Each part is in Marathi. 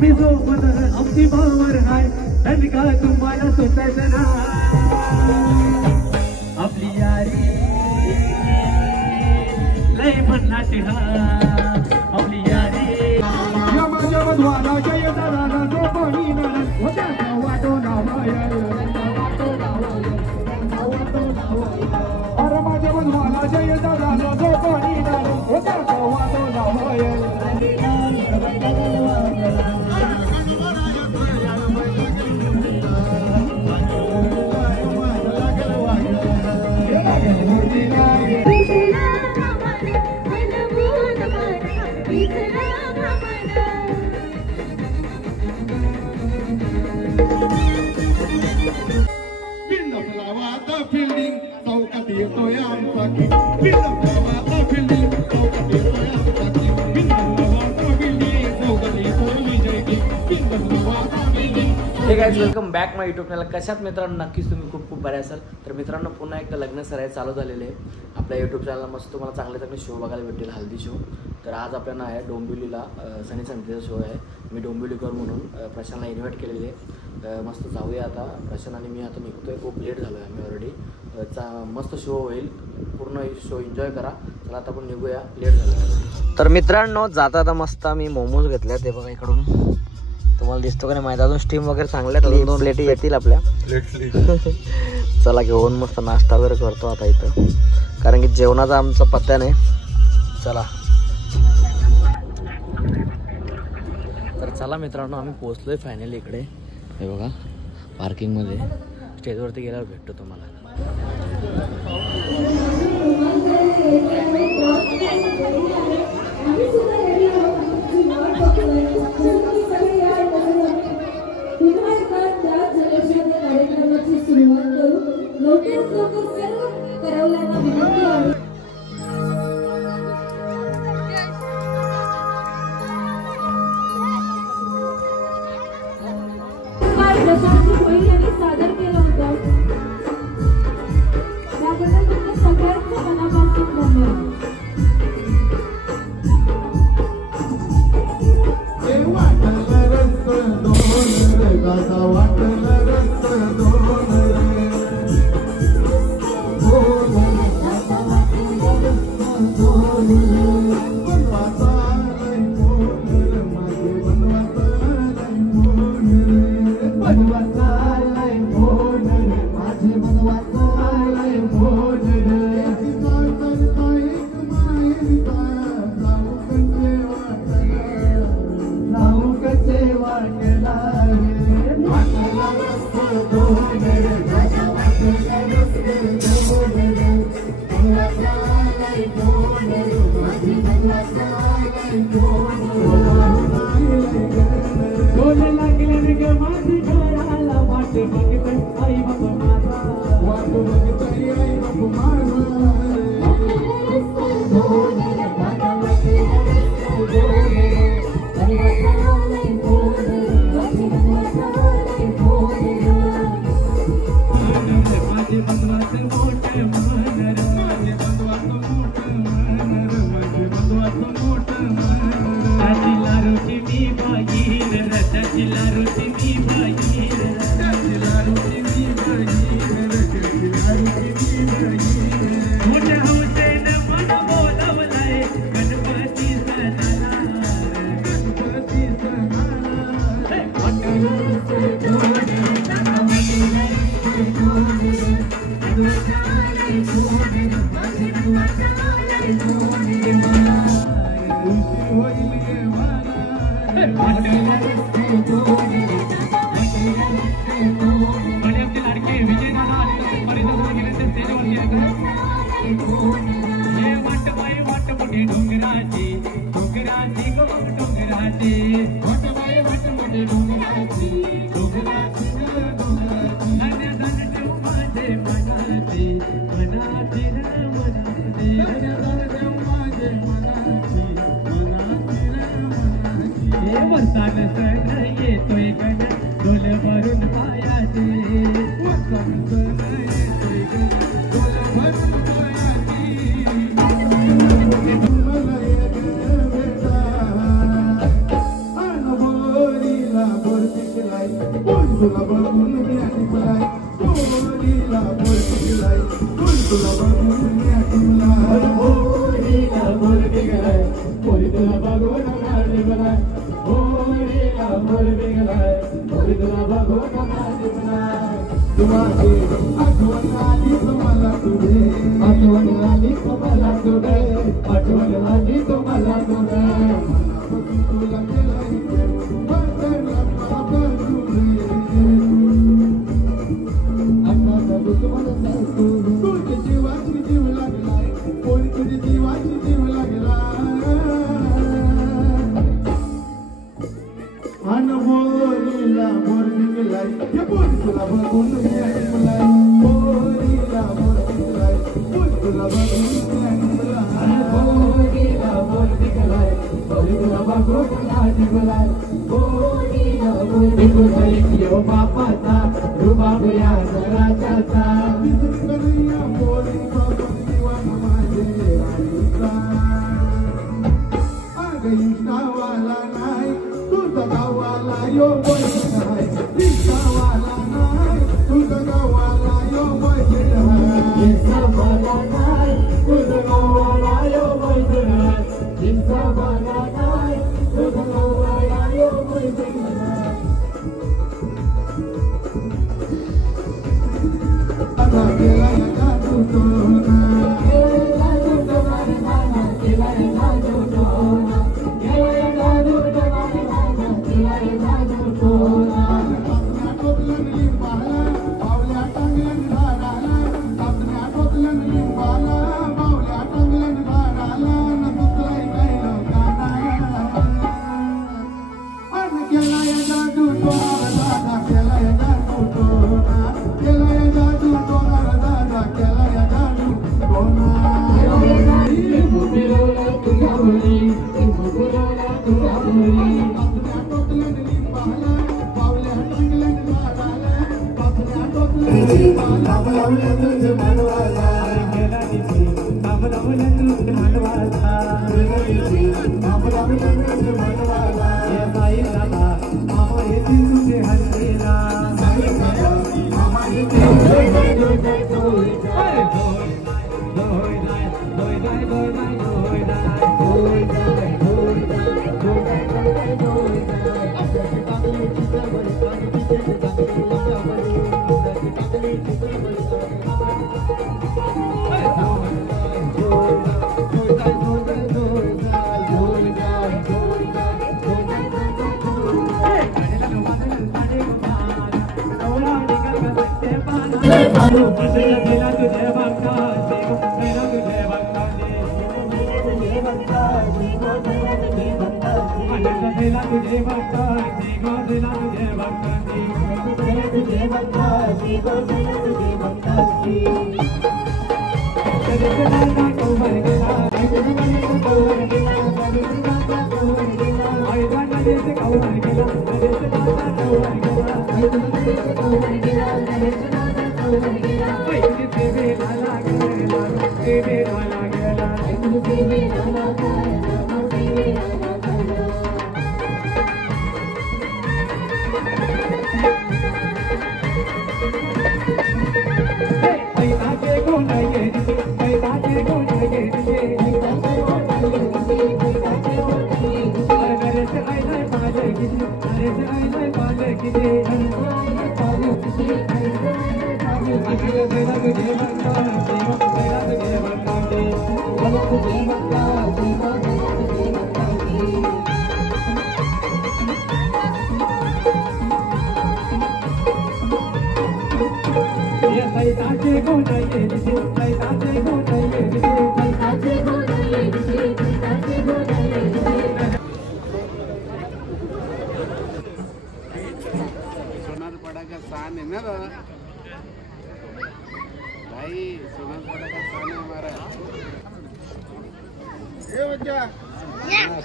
आम्ही सोबत आमची पावर हाय धनका तुम्हाला सुचायचं ना आपली यारी लय भन्नाट हा आपली यारी या माझ्या मधवाला जय दादा जो कोणी नन होत्या वाटो नावाया अरे माझ्या मधवाला जय दादा जो कोणी नन होत्या वाटो नावाया हे गाइस वेलकम बॅक माय यूट्यूब चॅनल. कशात मित्रांनो नक्कीच तुम्ही खूप लग्न असाल. तर मित्रांनो पुन्हा एकदा लग्न सराई चालू झालेले आहे आपल्या यूट्यूब चॅनलला. मस्त तुम्हाला चांगले शो बघायला भेटेल, हल्दी शो. तर आज आपल्याला आहे डोंबिवलीला सनी संगीताचा शो आहे. मी डोंबिवलीकर म्हणून प्रशांतला इन्व्हाइट केलेले आहे. मस्त जाऊया आता. प्रशांत आणि मी आता निघतोय, खूप लेट झालो आहे आम्ही ऑलरेडी. मस्त शो होईल, पूर्ण शो एन्जॉय करा. चला आता आपण निघूया, लेट झालं. तर मित्रांनो जाता आता मस्त आम्ही मोमोज घेतले ते बघा इकडून. तुम्हाला दिसतो का नाही माहिती, अजून स्टीम वगैरे चांगल्या अजून 2 प्लेटी येतील आपल्या. चला घेऊन मस्त नाश्ता वगैरे करतो आता इथं, कारण की जेवणाचा आमचा पत्ता नाही. चला तर चला मित्रांनो आम्ही पोहोचलोय फायनली इकडे. हे बघा पार्किंगमध्ये. स्टेजवरती गेल्यावर भेटतो तुम्हाला. सादर केलं होतं त्याबद्दल तुमच्या सगळ्यांचं मनापासून धन्यवाद. तुला बघून पोरीला बोल बिघलाय पोरी तुला बघून मार बिघलाय पोरीला बोल बिघलाय पोरी तुला बघून मार बिघलाय तुम्हारे आठवण आली तुम्हाला तुझे आठवण आली तुम्हाला तुझे आठवण आली तुम्हाला तुझे तुला केलं बापाचा रुबाब या जराचा वाला नाही तुझा गावाला यो बैठे नाही रिक्षावाला नाही तुझा गावाला यो बैठे नाही रिक्षावाला नाही तुझा गावाला यो बैठे नाही रिक्षावाला नाही तुझा गावाला यो बैठे नाही आता गेला या तुझोना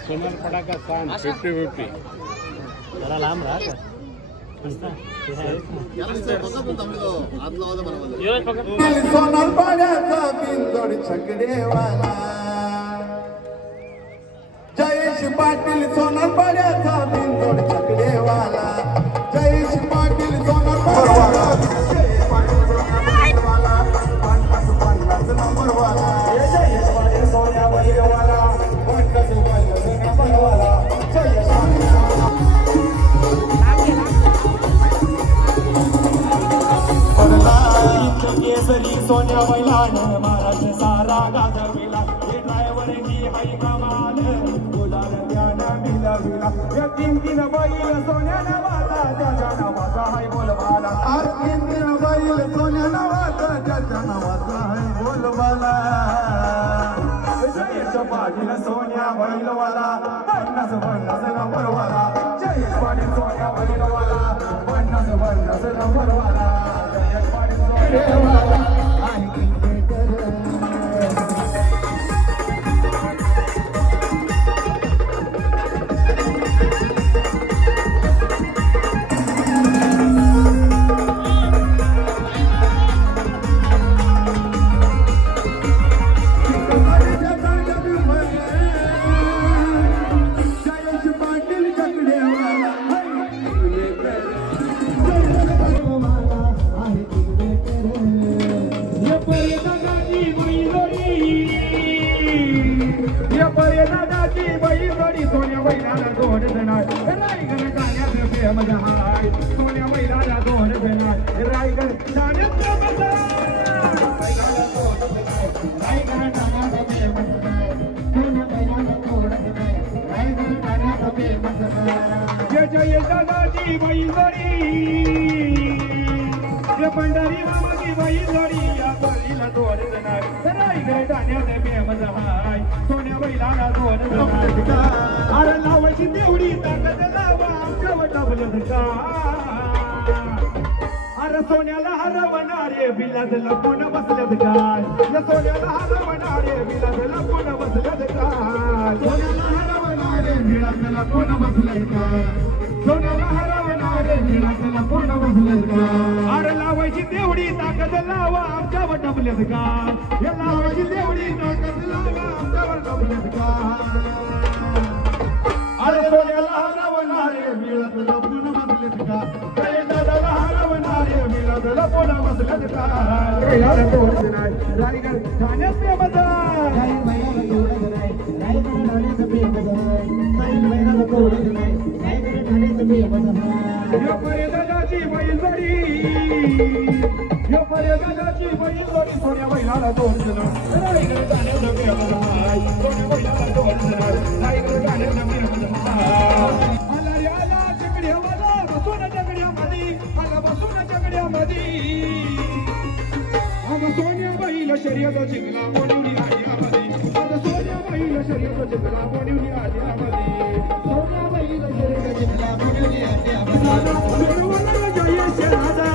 सोनारपाडा का सान 50-50 जरा लांब राहा सोनारपाड्याचा बिंदोड छकडेवाला जयेश पाटील सोनारपाड्याचा बिंदोड छकडेवाला जयेश पाटील सोनारपाड्याचा बैलान महाराष्ट्र सारा गाजविला हे ड्रायव्हरची हाय कमाल गुलाल त्यानं मिळविला या तीन बैल सोन्या नावाचा त्याच्या नावाचा हाय बोलवाला तीन बैल सोन्या नावाचा त्याच्या नावाचा हाय बोलवाला जयेश पाटील सोन्या बैलवाला 50 नंबरवाला जयेश पाटील सोन्या बैलवाला 50 नंबरवाला जयेश पाटील सोन्यावाला सोन्या बैलाला दोन जण रायगड गाण्यात फेमस हाय सोन्या बैलाला दोन जण रायगड गाण्यात फेमस जय दादाची बैलजोडी पंढरी मामाची बैलजोडी या बैलीला दोन जण रायगड गाण्यात फेमस हाय सोन्या बैलाला दोन जण अरे लावायची तेवढी ताकद लावा आमच्या वटाबलत का अरे सोन्याला हरवणारे बिलात लपून बसल्यात काय सोन्याला हरवणारे बिलात लपून बसल्यात काय सोन्याला हरवणारे बिलात लपून बसल्यात काय सोन्याला हरवणारे बिलात लपून बसल्यात काय अरे लावायची तेवढी ताकद लावा आमच्या वटाबलत का या लावायची तेवढी ताकद लावा आमच्या वटाबलत का अरे सोन्याला हरवणारे बिलात लपून बसल्यात का दादाला हरवणारे बिलात लपून बसल्यात का रायगड ठाण्यात फेमस दादाची बैलजोडी सोन्या बैलाला दोन जण रायगड ठाण्यात फेमस हाय सोन्या बैलाला दोन जण रायगड ठाण्यात फेमस हाय आला जगड्यावाला बसून जगड्यामध्ये आला बसून जगड्यामध्ये आम्हा सोन्या बैल शर्यत जिंकला बोलवली आल्यामध्ये आता सोन्या बैल शर्यत जिंकला बोलवली आल्यामध्ये सोन्या बैल शर्यत जिंकला बोलवली आल्यामध्ये जयेश दादा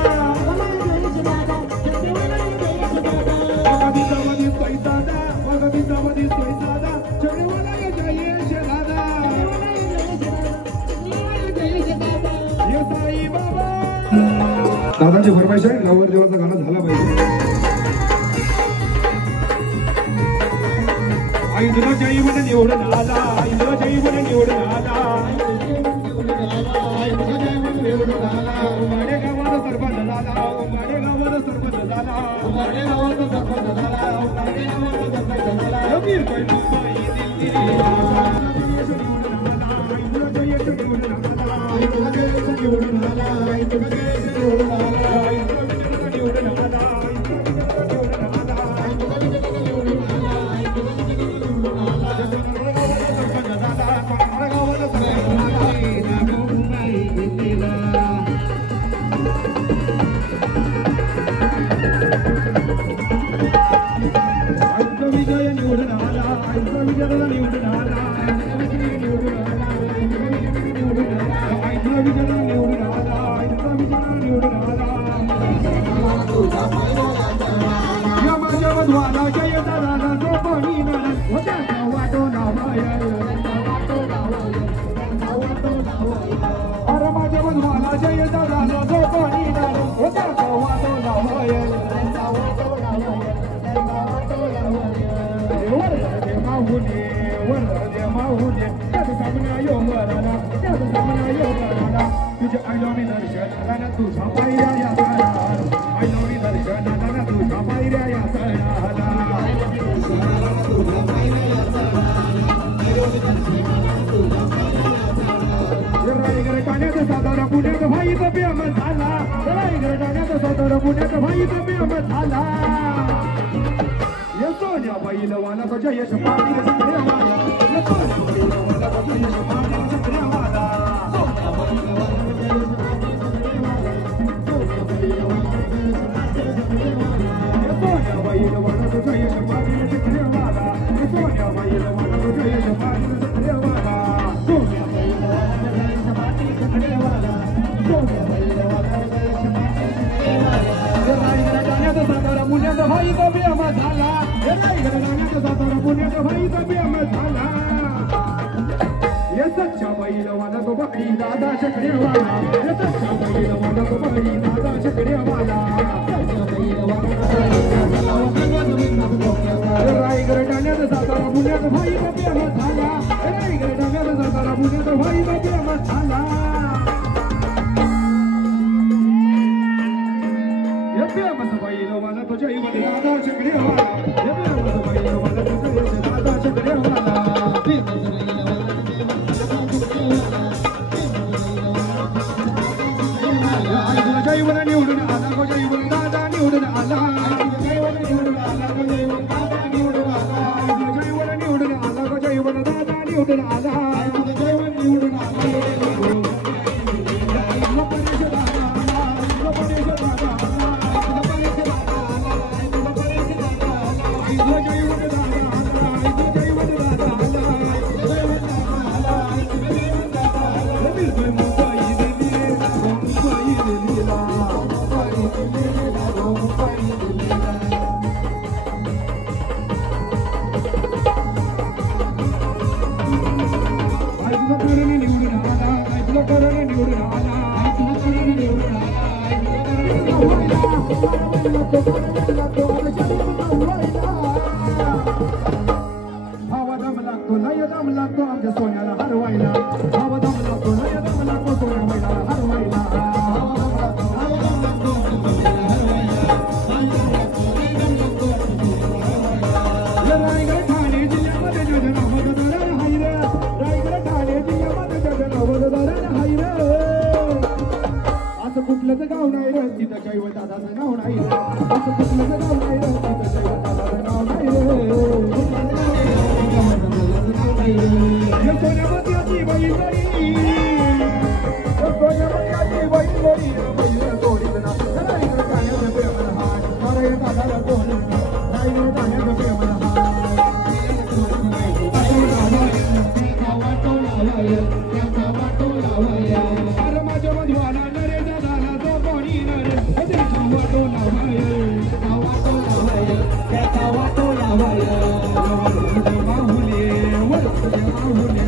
मगबीजामध्ये सोयदादा मगबीजामध्ये सोयदादा चढवाला जयेश दादा ये साई बाबा दादाची फरमाईश आहे नवर देवाचा गाणं झाला पाहिजे आई तुला जय म्हणून निवडून आला आई तुला जय म्हणून निवडून आला उमाडे गावाचा सरपंच झाला उमाडे गावाचा सरपंच झाला उमाडे गावाचा सरपंच झाला उमाडे गावाचा सरपंच झाला वीर बाई दिल्ली आई तुला जय निवडून आला आई तुला जय निवडून आला आई तुला जय निवडून आला आई तुला निवडून आला पुण्यात भाई बैलवाला तो जयेश पाटील चक्रेवाला बैलवाला तो जयेश पाटील चक्रेवाला बैलवाला तो जयेश पाटील चक्रेवाला सोन्या बैलवाला तो जयेश पाटील चक्रेवाला सोन्या बैलवाला जयेश पाटील चक्रेवाला सोन्या बैलवाला जयेश पाटील चक्रेवाला रायगड जाण्याचा सातारा पुण्याचा भाई बेम झाला रायगड जाण्याचा सातारा पुण्याचा भाई बेम झाला या सच्चा बैलवाला तो बकरी दादा चक्रेवाला या सच्चा बैलवाला तो बकरी दादा चक्रेवाला रायगड जाण्याचा सातारा पुण्याचा भाई बेम झाला रायगड जाण्याचा सातारा पुण्याचा भाई बेम झाला बैलवाला तो जय दादा चक्रेवाला बैलवाला तो जय दादा चक्रेवाला जयवला निवडून आला गो जयवला दादा निवडून आला जयवला निवडून आला गो जयवला दादा निवडून आला जयवला निवडून आला गो जयवला दादा निवडून आला जयवला निवडून आला सोन्याला हरवायला भावा दम लागतो नाही दम लागतो सोन्या बैलाला हरवायला रायगड ठाणे जिल्ह्यामध्ये योजना मतदार हायर रायगड ठाणे जिल्ह्यामध्ये योजना मतदार हायर असं कुठलंच गाव नाही रे तिथं जैव दादाचं नाव नाही रे असं कुठलंच गाव नाही रे तिथं जैव दादाचं नाव नाही रे सोन्यामती बाई बाई सोन्यामती बाई बाई सोडीत ना रायगड ठाण्याचं प्रेम हात रायगड दादाला सोडीत ना रायगड ठाण्याचं प्रेम अरे माझ्या मधवाला नरे दादाला जो कोणी नरे वाटो लावाय बाहुले बाहुले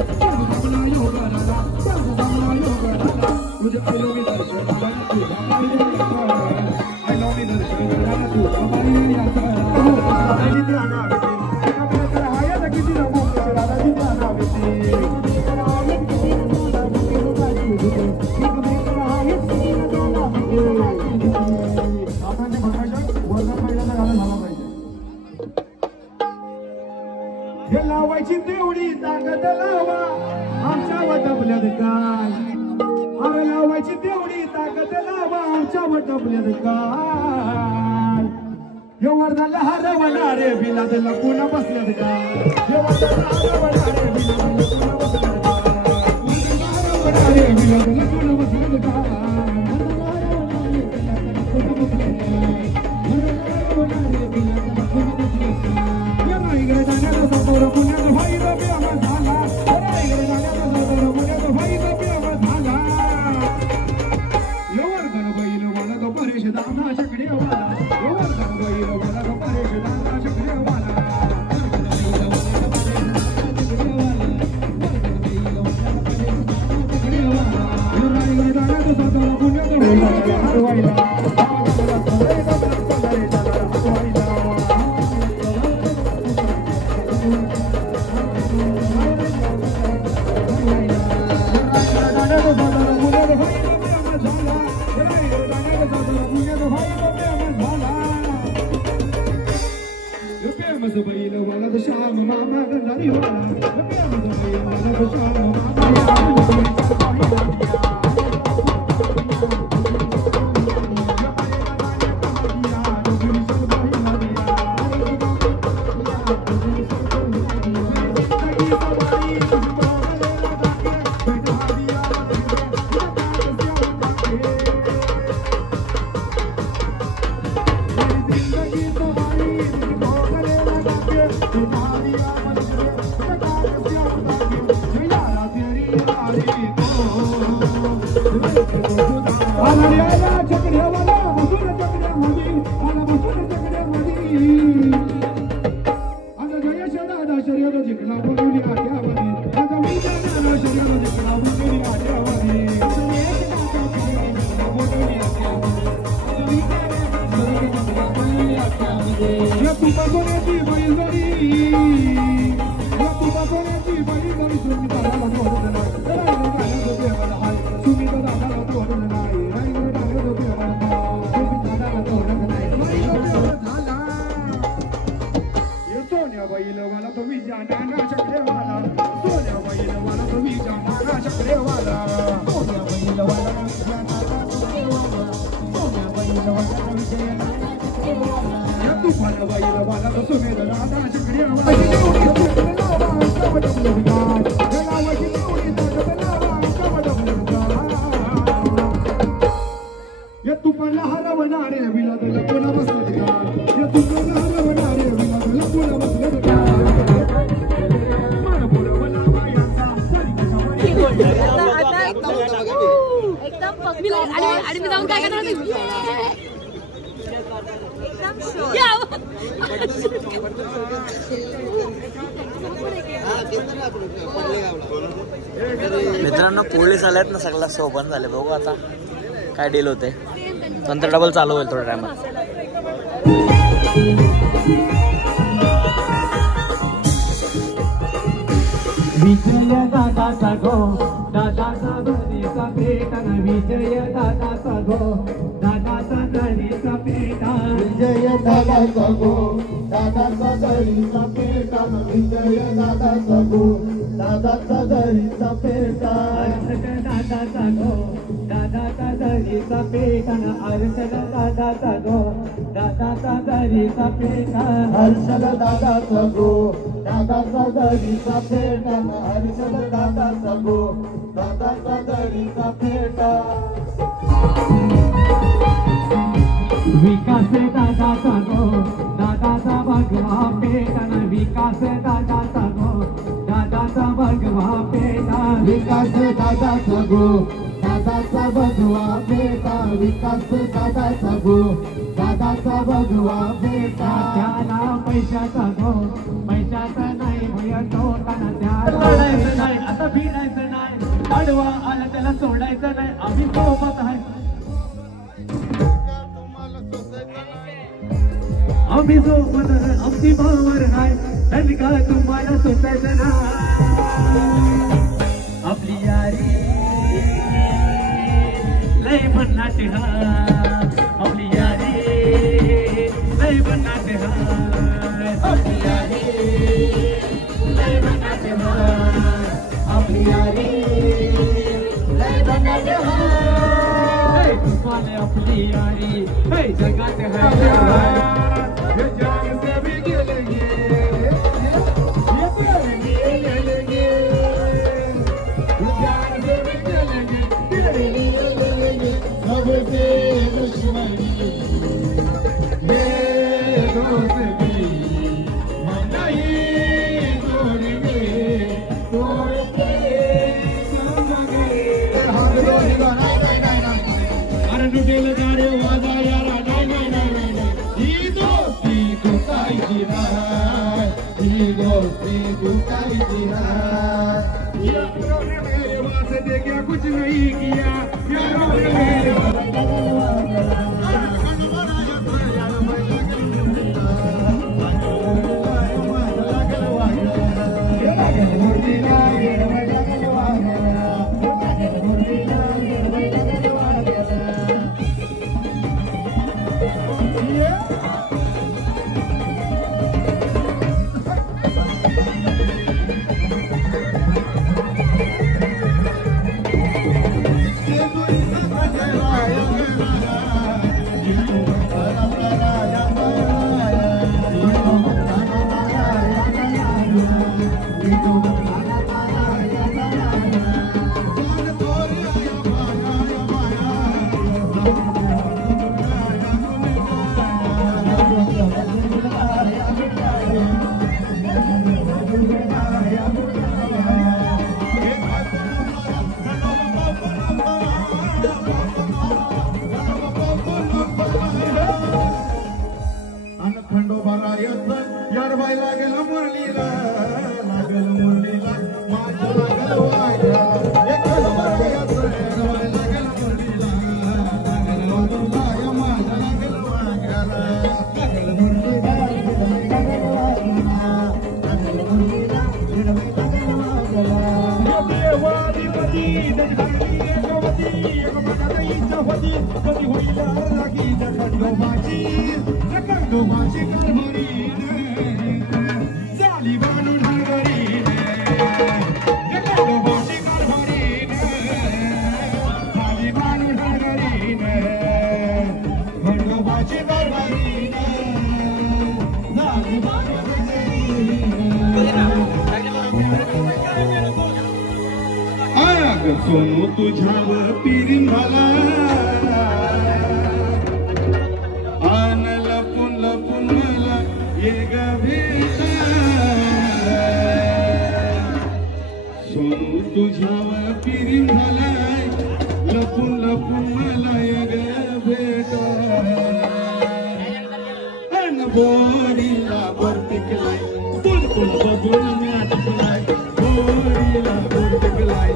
तुझे आलो मी दर्शन आलो मी दर्शन तू हमारी यात्रा लावायची तेवढी ताकद लावा आमच्या वटपल्यात काय अरे लावायची तेवढी ताकद लावा आमच्या वटपल्यात काय यो वर्धाला हरवणारे बिलात लपून बसल्यात काय यो वर्धाला हरवणारे बिलात लपून बसल्यात काय बिलात लपून बसल्यात काय श्याम मामा गंधारी तुका सोन्याची बैल जरी तुका सोन्याची बैल जरी तुम्ही दादाला जोडून नाही राहिलो गाण्याचं देवाला हाय तुम्ही तर दादाला जोडून नाही राहिलो गाण्याचं देवाला तुम्ही दादाला जोडून नाही झाला सोन्या बैलवाला तुम्ही जाना ना चक्रेवाला सोन्या बैलवाला तुम्ही जाना ना चक्रेवाला सोन्या बैलवाला सोन्या बैलवाला या तुफान बैलवाला तो सुमेध राधा चक्रेवाला या तुफानला हरवणारे विलादला पुन्हा बसले का या तुफानला हरवणारे विलादला पुन्हा बसले का आणि मी जाऊन काय करणार मित्रांनो पोलीस आल्यात ना सगळा शोभन झाले बघू आता काय डील होते नंतर डबल चालू होईल थोड्या टायमात विजय दादाचा गो दादाचा घरीचा पेटा विजय दादाचा गो दादाचा घरीचा पेटा विजय दादाचा गो दादाचा घरीचा पेटा विजय दादाचा गो दादाचा घरीचा पेटा अर्षद दादाचा गो दादाचा घरीचा पेटा अर्षद दादाचा गो दादाचा घरीचा पेटा अर्षद दादाचा गो दादाचा घरीचा पेटा अर्षद दादाचा गो दादाचा घरीचा पेटा विकास दादाचा गो दादाचा भगवा पेटा विकास दादाचा गो दादाचा भगवा पेटा विकास दादाचा गो दादाचा भगवा पेटा विकास दादाचा गो दादाचा भगवा पेटा त्याला पैशाचा गो पैशाचा नाही भय तोटाना त्याला लढायचं नाही आता भिडायचं नाही आडवा आला त्याला सोडायचं नाही आम्ही सोबत आहे आम्ही सोबत आमची भावर आहे धनका तुम्हाला सोसायचं ना आपली यारी लय भन्नाट हा आपली यारी लय भन्नाट हा आपली यारी लय भन्नाट हा आपली यारी लय भन्नाट हा तुम्हाला आपली यारी हे जगात है ये जान से भी गिलेंगे ये गिलेंगे ये जान से भी गिलेंगे सबसे दुश्मनी ये दोस्ती हम नहीं तोड़ेंगे तोड़ेंगे हम तोड़ेंगे अरे लुटेल गाड़े वादा यारा नहीं ये दोस्ती गुटाई यारों ने मेरे वास्ते क्या कुछ नहीं किया यारों ने मेरे कधी होईल रागीत खंडोबाची कारभारीन झाली बाणून हलगरीन खंडोबाची कारभारीन झाली बाणून हलगरीन खंडोबाची कारभारीन झाली बाणून सोनू तुझ्यावर पिरीन झाला आन लपून लपून मला ये ग भेटा सोनू तुझ्यावर पिरीन झालाय लपून लपून मला ये ग भेटा अन बोरीला वर टिकलाय तुलतुल बघून मी अटकलाय बोरीला वर टिकलाय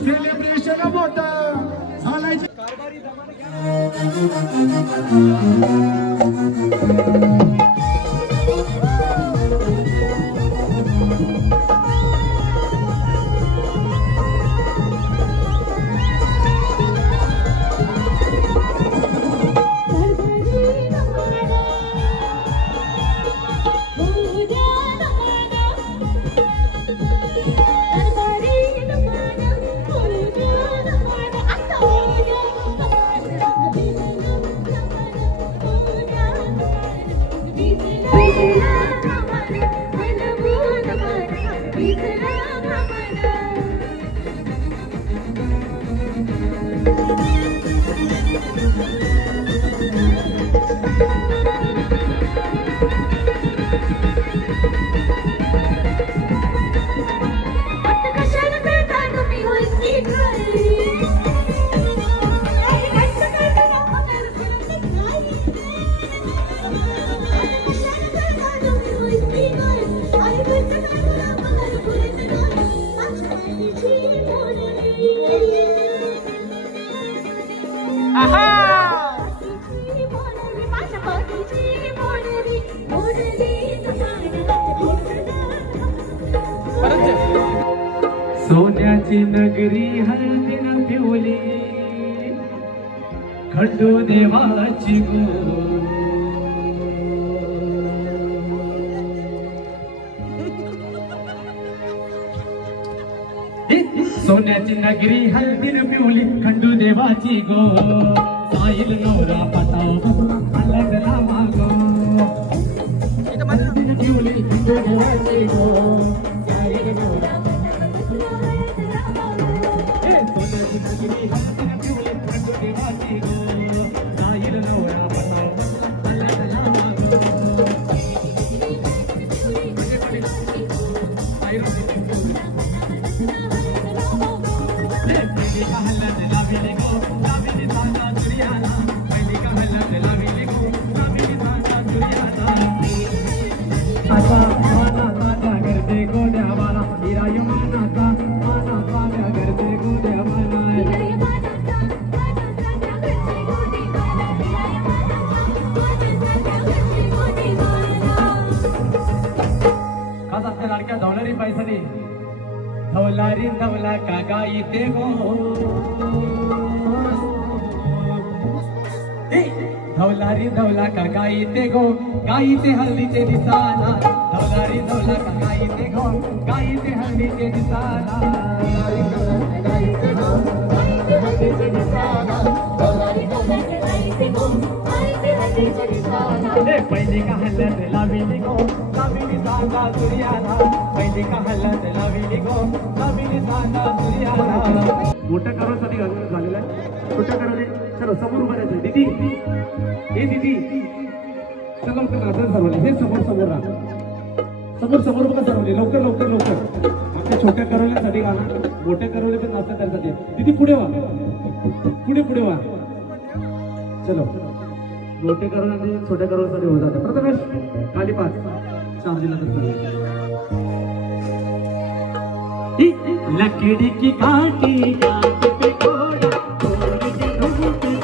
सेलिब्रेशन मोठा झालाय कारभारी सोन्याची नगरी हळदीनं पिवली खंडू देवाची गो सोन्याची नगरी हळदीनं पिवली खंडू देवाची गो साईल नवरा पटाव अलगला मागो पिवली खंडू देवाची गो साईल नवरा लाडक्या धवलारी पैसानी धवलारी धवला कागा इथे गो धवलारी धवला कागा इथे गो गाईचे हल्दीचे दिसाला धवलारी धवला कागा इथे गो गाईचे हल्दीचे दिसाला पहिली का हल्ल्यात लाविली गो लाविली सांगा सूर्याला पहिली का हल्ल्यात लाविली गो लाविली सांगा सूर्याला मोठ्या करासाठी झालेला आहे छोट्या कराने चलो समोर उभं राहायचं दीदी हे दीदी चला लवकर नाचत सर्वांनी हे समोर समोर राहा समोर समोर बघा सर्वांनी लवकर लवकर लवकर आपल्या छोट्या करवल्यासाठी गाणं मोठ्या करवले पण नाचतात त्यासाठी दीदी पुढे वा पुढे पुढे वा चलो मोठे करून आणि छोट्या करून होत जाते प्रथमेश खाली पाच शामजीला लकड़ी की काटी काट पे घोड़ा घोड़े के घोड़े पे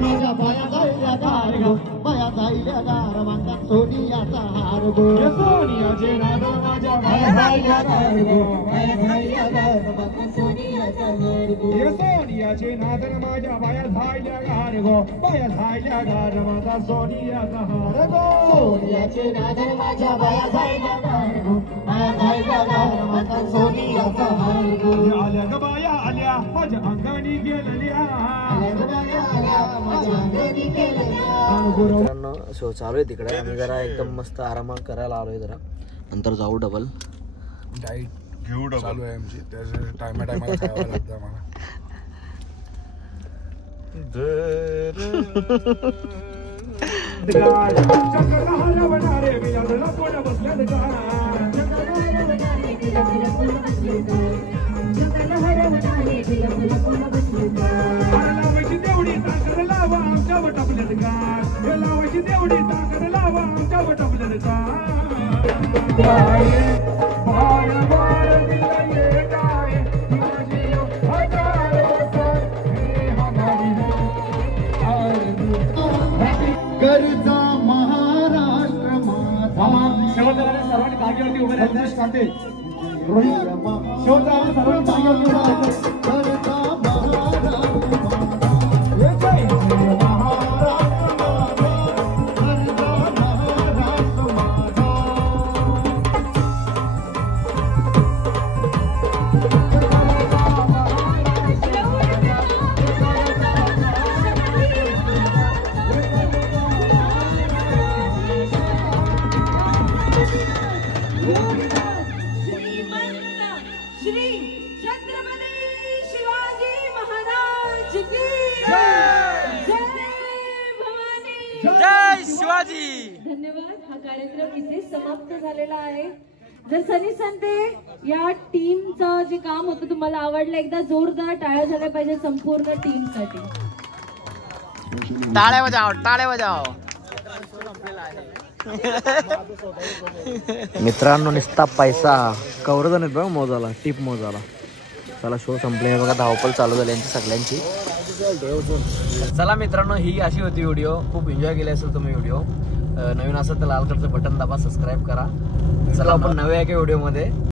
माझ्या पाया गो बाया जायल्या गार माता सोनियाचा हार गो सोनियाचे नादन माझ्या बाया जायल्या गार गो बाया जायल्या गार माता सोनियाचा हार गो सोनियाचे नादन माझ्या बाया जायल्या गार गो बाया जायल्या गार माता सोनियाचा हार गो सोनियाचे नादन माझ्या बाया जायल्या गार गो बाया जायल्या गार माता सोनियाचा हार गो आल्या ग बाया आल्या माझ्या अंगानी गेलेल्या आल्या ग बाया आल्या माझ्या अंगानी गेलेल्या मित्रांनो शो चालू आहे तिकडे आम्ही जरा एकदम मस्त आराम करायला आलोय जरा नंतर जाऊ डबल डाईट घेऊ चालू आहे आमची त्याच्या टायमा टायमाला खायला लागतं आम्हाला गरजा महाराष्ट्र माझा सर्वांनी जागेवरती उभे राहते सांगते रोहित सर्वांनी जागेवरती गरजा जय शिवाजी. धन्यवाद. हा कार्यक्रम इथे समाप्त झालेला आहे. जर सनी संते या टीमचं जे काम होतं तुम्हाला आवडलं एकदा जोरदार टाळ्या झाल्या पाहिजे संपूर्ण टीम साठी. टाळ्या वाजव टाळ्या वाजव. मित्रांनो नुसता पैसा कवरच नाही बघ मोजाला टिप मोजाला. चला शो संपले बघा धावपळ चालू झाली यांची सगळ्यांची. चला मित्रांनो ही अशी होती व्हिडिओ. खूप एन्जॉय केली असेल तुम्ही व्हिडिओ. नवीन असेल तर लाल कलरचं बटन दाबा सबस्क्राईब करा. चला आपण नव्या एका व्हिडिओ मध्ये